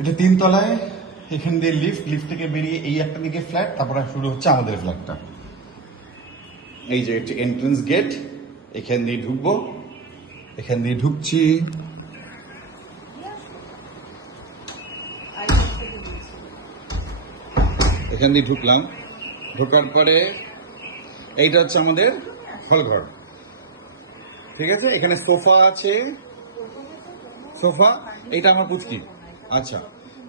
এটা 3 তলায়, এখান দিয়ে লিফট থেকে বেরিয়ে এই একটা দিকে ফ্ল্যাট, তারপরে শুরু হচ্ছে আমাদের ফ্ল্যাটটা। এই যে এন্ট্রান্স গেট, এখান দিয়ে ঢুকবো, এখান দিয়ে ঢুকছি। এখান দিয়ে ঢুকলাম, ঢোকার পরে এইটা হচ্ছে আমাদের হলঘর। ঠিক আছে, এখানে সোফা আছে, সোফা এইটা আমার পুচকি। আচ্ছা,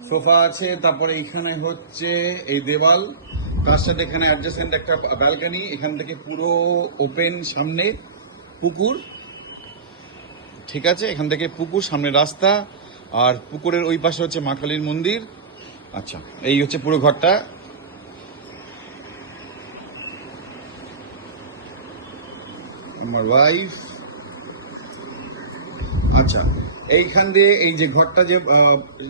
সোফা আছে, তারপরে এখানে হচ্ছে এই দেওয়াল, তার সাথে এখানে অ্যাডজাসেন্ট একটা ব্যালকনি, এখান থেকে পুরো ওপেন, সামনে পুকুর। ঠিক আছে, এখান থেকে পুকুর, সামনে রাস্তা, আর পুকুরের ওই পাশে হচ্ছে মা কালীর মন্দির। আচ্ছা, এই হচ্ছে পুরো ঘরটা। আমার ওয়াইফ। আচ্ছা, এইখান দিয়ে এই যে ঘরটা যে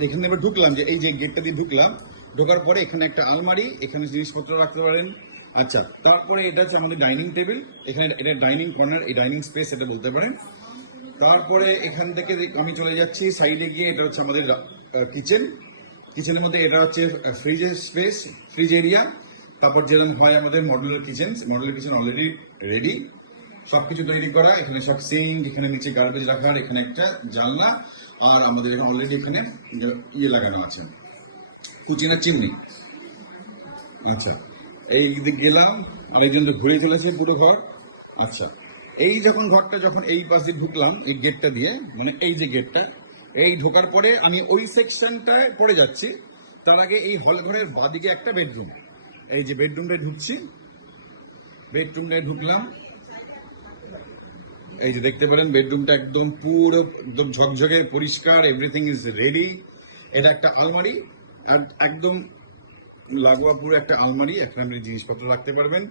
এখান দিয়ে ঢুকলাম, যে এই যে গেটটা দিয়ে ঢুকলাম, ঢোকার পরে এখানে একটা আলমারি, এখানে জিনিসপত্র রাখতে পারেন। আচ্ছা, তারপরে এটা হচ্ছে আমাদের ডাইনিং টেবিল, এখানে এটা ডাইনিং কর্নার, এই ডাইনিং স্পেস এটা বলতে পারেন। তারপরে এখান থেকে আমি চলে যাচ্ছি সাইডে গিয়ে, এটা হচ্ছে আমাদের কিচেন। কিচেনের মধ্যে এটা হচ্ছে ফ্রিজের স্পেস, ফ্রিজ এরিয়া। তারপর যেরকম হয় আমাদের মডুলার কিচেন অলরেডি রেডি, সবকিছু তৈরি করা। এখানে সব সিঙ্ক, এখানে নিচে গার্বেজ রাখার, এখানে একটা জানলা, আর আমাদের অলরেডি এখানে ইয়ে লাগানো আছে, কুচিনার চিমনি। আচ্ছা, এই দিক গেলাম, আর এই জন্য ঘুরে চলেছে পুরো ঘর। আচ্ছা, এই যখন এই পাশ দিয়ে ঢুকলাম, এই গেটটা দিয়ে, মানে এই যে গেটটা, এই ঢোকার পরে আমি ওই সেকশনটায় পড়ে যাচ্ছি। তার আগে এই হল ঘরের বাদিকে একটা বেডরুম, এই যে বেডরুমটায় ঢুকছি, বেডরুমটায় ঢুকলাম। এই যে দেখতে পেলেন বেডরুমটা একদম পুরো একদম ঝকঝকে পরিষ্কার, এভরিথিং ইজ রেডি। এটা একটা আলমারি, একদম লাগোয়া পুরো একটা আলমারি, এখানে আপনি জিনিসপত্র রাখতে পারবেন।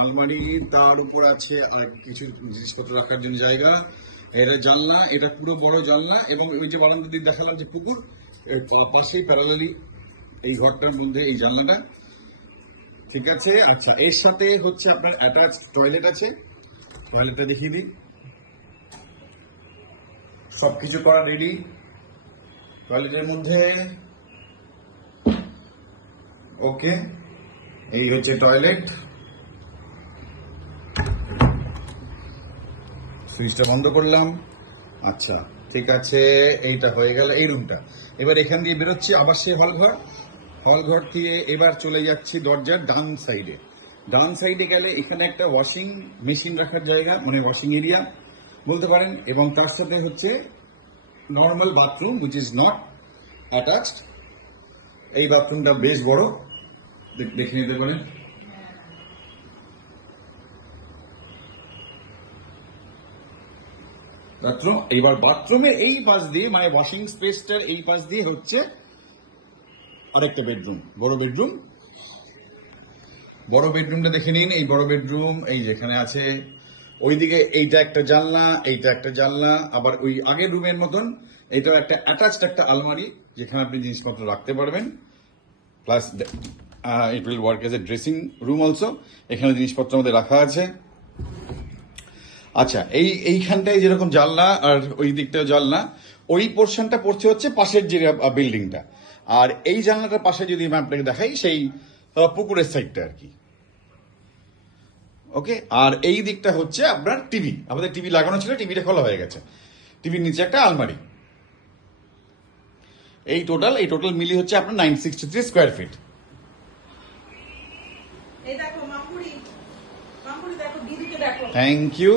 আলমারি, তার উপর আছে আর কিছু জিনিসপত্র রাখার জন্য জায়গা। এটা জানলা, এটা পুরো বড় জানলা, এবং ওই যে বারান্দা দিয়ে দেখালাম যে পুকুর, এর পাশেই প্যারালালি এই ঘরটার মধ্যে এই জানলাটা। ঠিক আছে। আচ্ছা, এর সাথে হচ্ছে আপনার অ্যাটাচ টয়লেট আছে, টয়লেটটা দেখিয়ে দিই। সবকিছু করা রেডি টয়লেটের মধ্যে। ওকে, এই হচ্ছে টয়লেট। সুইচটা বন্ধ করলাম। আচ্ছা, ঠিক আছে, এইটা হয়ে গেল এই রুমটা। এবার এখান দিয়ে বেরোচ্ছি আবার সেই হলঘর, হলঘর দিয়ে এবার চলে যাচ্ছি দরজার ডান সাইডে। ডান সাইডে গেলে এখানে একটা ওয়াশিং মেশিন রাখার জায়গা, মানে ওয়াশিং এরিয়া বলতে পারেন, এবং তার সাথে হচ্ছে normal bathroom which is not attached. এই বাথরুমটা বেশ বড়, দেখে নিতে পারেন। বাথরুম, এইবার বাথরুমের এই পাশ দিয়ে, মানে ওয়াশিং স্পেসটার এই পাশ দিয়ে হচ্ছে আরেকটা বেডরুম, বড় বেডরুম। বড় বেডরুমটা দেখে নিন, এই বড় বেডরুম এই যেখানে আছে, ওইদিকে এইটা একটা জানলা, এইটা একটা জানলা, আবার ওই আগের রুমের মতন এটা একটা অ্যাটাচড একটা আলমারি, যেখানে আপনি জিনিসপত্র রাখতে পারবেন। Plus it will work as a dressing room also, এখানে জিনিসপত্র আমাদের রাখা আছে। আচ্ছা, এইখানটায় যেরকম জানলা আর ওই দিকটাও জানলা, ওই পোর্শনটা পড়ছে হচ্ছে পাশের যে বিল্ডিংটা। আর এই জানলাটার পাশে যদি আমি আপনাকে দেখাই, সেই পুকুরের সাইডটা আর কি। ওকে, আর এই দিকটা হচ্ছে আপনার টিভি, আমাদের টিভি লাগানো ছিল, টিভিটা খোলা হয়ে গেছে। টিভির নিচে একটা আলমারি। এই টোটাল মিলি হচ্ছে আপনার 963 স্কোয়ার ফিট। Thank you.